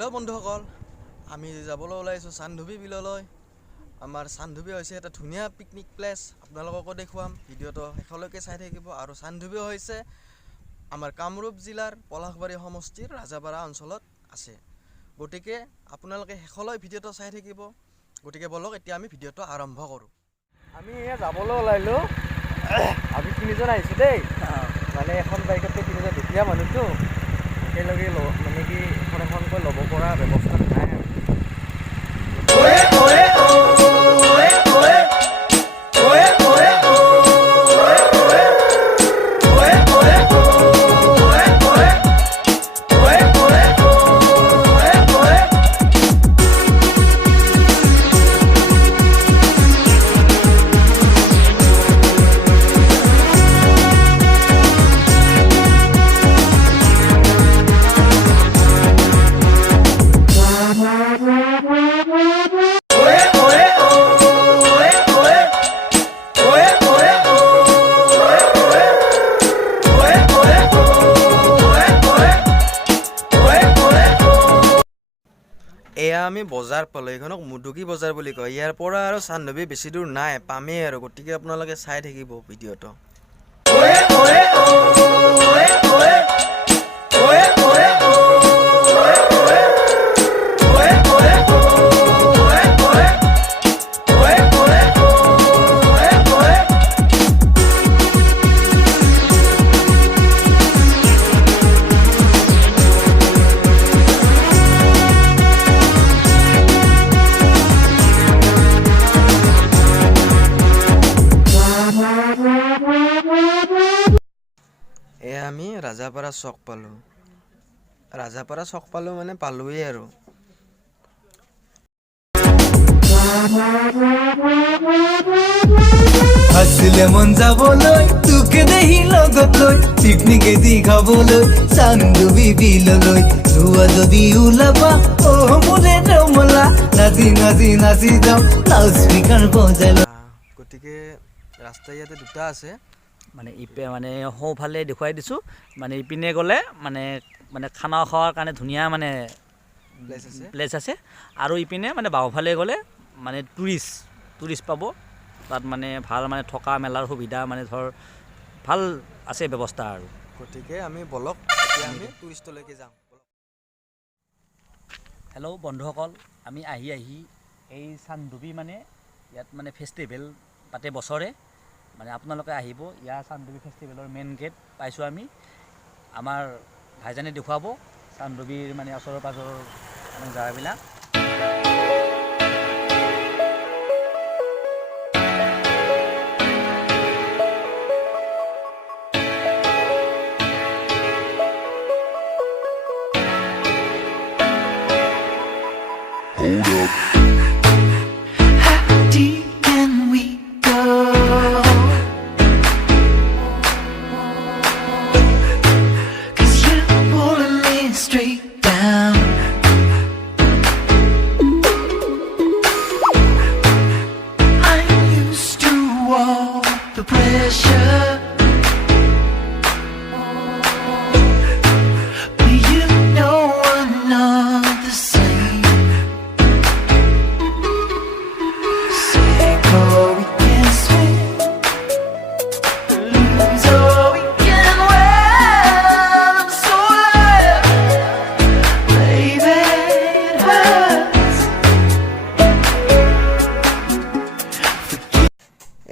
Hello' বন্ধুসকল, আমি যাবলৈ ওলাইছোঁ চান্দুবি বিললৈ। আমাৰ চান্দুবি হৈছে এটা ধুনীয়া পিকনিক প্লেচ। আপোনালোককো দেখুৱাম, ভিডিঅ'টো শেষলৈকে চাই থাকিব। আৰু চান্দুবি হৈছে আমাৰ কামৰূপ জিলাৰ পলাশবাৰী সমষ্টিৰ ৰাজাপাৰা অঞ্চলত আছে। গতিকে আপোনালোকে শেষলৈ ভিডিঅ'টো চাই থাকিব। গতিকে বলক এতিয়া আমি ভিডিঅ'টো আৰম্ভ কৰোঁ। আমি এয়া যাবলৈ ওলাইলোঁ। আমি তিনিজন আহিছোঁ দেই, মানে এখন বাইকতে তিনিজন দুখীয়া মানুহটো একেলগে মানে কি এখনকৈ ল'ব পৰা ব্যৱস্থা নাই। এয়া আমি বজাৰ পালোঁ, এইখনক মুদুকি বজাৰ বুলি কয়। ইয়াৰ পৰা আৰু চান্দুবি বেছি দূৰ নাই, পামেই আৰু। গতিকে আপোনালোকে চাই থাকিব ভিডিঅ'টো। এয়া আমি ৰাজাপাৰা চক পালোঁ। ৰাজাপাৰা চক পালোঁ মানে পালোৱেই আৰু। আসলে মন যাবলৈ তোকে দেখি লগত লৈ পিকনিকে দি খাবলৈ চান্দুবি বিললৈ যোৱা যদি ওলাবা অ মোৰে ৰমলা নাচি নাচি নাচি যাম লাউড স্পিকাৰ বজাই। গতিকে ৰাস্তা ইয়াতে দুটা আছে, মানে মানে সোঁফালে দেখুৱাই দিছোঁ। মানে ইপিনে গ'লে মানে খানা খোৱাৰ কাৰণে ধুনীয়া মানে প্লেচ আছে। আৰু ইপিনে মানে বাওঁফালে গ'লে মানে টুৰিষ্ট পাব। তাত মানে ভাল মানে থকা মেলাৰ সুবিধা মানে ধৰ ভাল আছে ব্যৱস্থা আৰু। গতিকে আমি বলক এতিয়া আমি টুৰিষ্টলৈকে যাওঁ। হেল্ল' বন্ধুসকল, আমি আহি এই চান্দুবি মানে ইয়াত মানে ফেষ্টিভেল পাতে বছৰে। মানে আপোনালোকে আহিব, ইয়াৰ চান্দুবি ফেষ্টিভেলৰ মেইন গেট পাইছোঁ আমি। আমাৰ ভাইজানে দেখুৱাব চান্দুবিৰ মানে ওচৰৰ পাজৰৰ মানে জেগাবিলাক।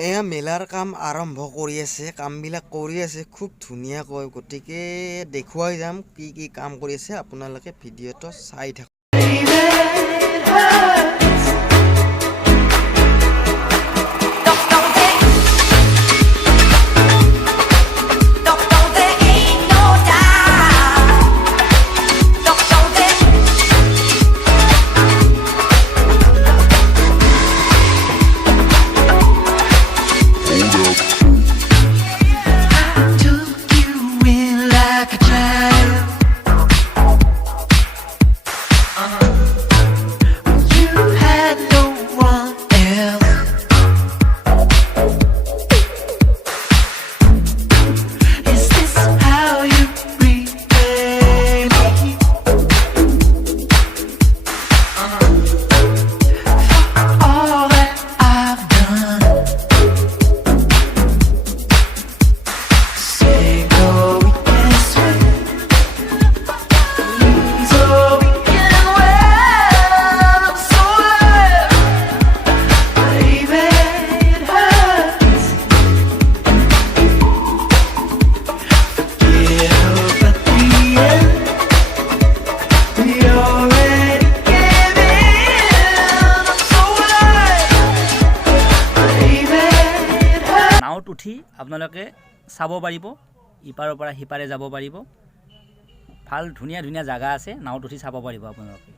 এয়া মেলাৰ কাম আৰম্ভ কৰি আছে, কামবিলাক কৰি আছে খুব ধুনীয়াকৈ। গতিকে দেখুৱাই যাম কি কি কাম কৰি আছে, আপোনালোকে ভিডিঅ'টো চাই থাকক। নাৱত উঠি আপোনালোকে চাব পাৰিব, ইপাৰৰ পৰা সিপাৰে যাব পাৰিব। ভাল ধুনীয়া ধুনীয়া জাগা আছে, নাৱত উঠি চাব পাৰিব আপোনালোকে।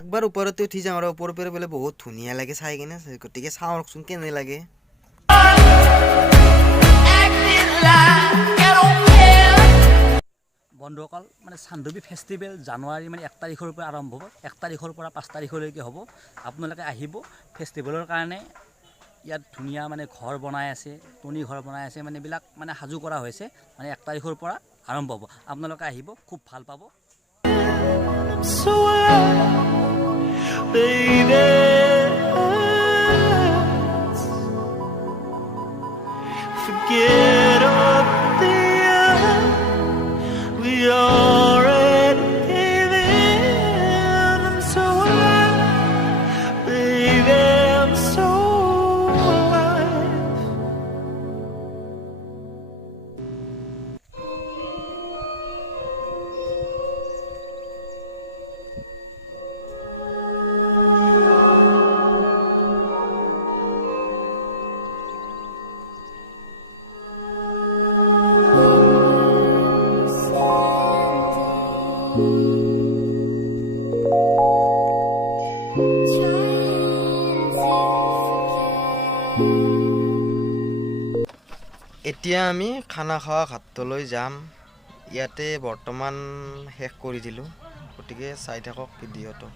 একবাৰ ওপৰতে উঠি যাওঁ আৰু ওপৰৰ পৰা বোলে বহুত ধুনীয়া লাগে চাই কিনে, গতিকে চাওঁচোন কেনে লাগে। বন্ধুসকল মানে চানডুবি ফেষ্টিভেল জানুৱাৰী মানে 1 তাৰিখৰ পৰা আৰম্ভ হ'ব, 1 তাৰিখৰ পৰা 5 তাৰিখলৈকে হ'ব। আপোনালোকে আহিব ফেষ্টিভেলৰ কাৰণে। ইয়াত ধুনীয়া মানে ঘৰ বনাই আছে, টনি ঘৰ বনাই আছে, মানে এইবিলাক মানে সাজু কৰা হৈছে। মানে 1 তাৰিখৰ পৰা আৰম্ভ হ'ব, আপোনালোকে আহিব, খুব ভাল পাব। Baby, forget all the we already gave in. I'm so alive, baby, I'm so alive. এতিয়া আমি খানা খোৱা ঘাটলৈ যাম। ইয়াতে বৰ্তমান শেষ কৰি দিলোঁ, গতিকে চাই থাকক ভিডিঅ'টো।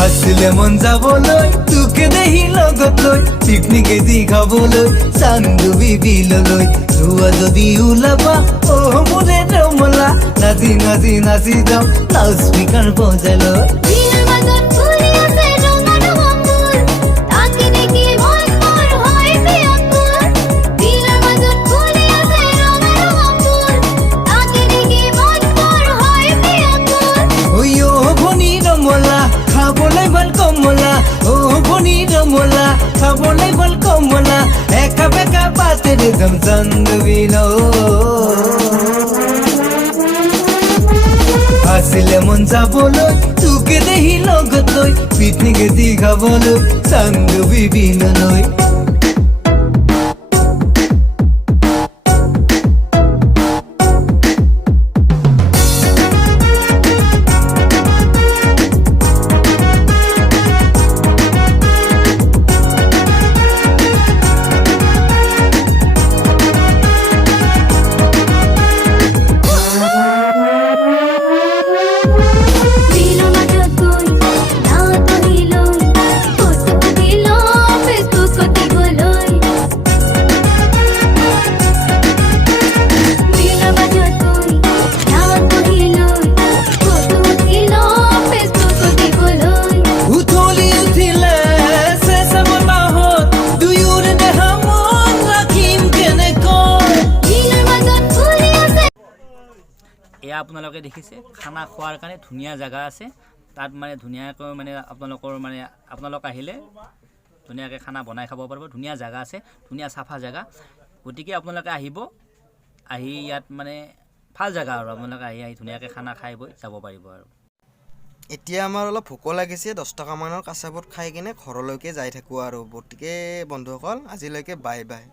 হাসিলে মন যাবলৈ তোকে দেখি লগত লৈ পিকনিকে দি খাবলৈ চান্দুবি বিললৈ ধুৱা যদি ওলাবা অ মোৰে ৰমলা নাচি নাচি নাচি যাম লাউড স্পিকাৰ বজাই লৈ খাবলৈ ভাল কমলা ও বনি ৰমলা খাবলৈ ভাল কমলা একা বেকা পাতেৰে যাম চান্দুবিল আসিলে মন যাবলৈ তোকে দেখি লগত লৈ পিকনিকে দি খাবলৈ চান্দুবি বিললৈ। এয়া আপোনালোকে দেখিছে খানা খোৱাৰ কাৰণে ধুনীয়া জাগা আছে। তাত মানে ধুনীয়াকৈ মানে আপোনালোক আহিলে ধুনীয়াকৈ খানা বনাই খাব পাৰিব। ধুনীয়া জাগা আছে, ধুনীয়া চাফা জাগা। গতিকে আপোনালোকে আহিব, আহি ইয়াত মানে ভাল জাগা আৰু আপোনালোকে আহি ধুনীয়াকৈ খানা খাই বৈ যাব পাৰিব। আৰু এতিয়া আমাৰ অলপ ভোকো লাগিছে, 10 টকামানৰ কাঁচাবোট খাই কিনে ঘৰলৈকে যাই থাকোঁ আৰু। গতিকে বন্ধুসকল আজিলৈকে বাই বাই।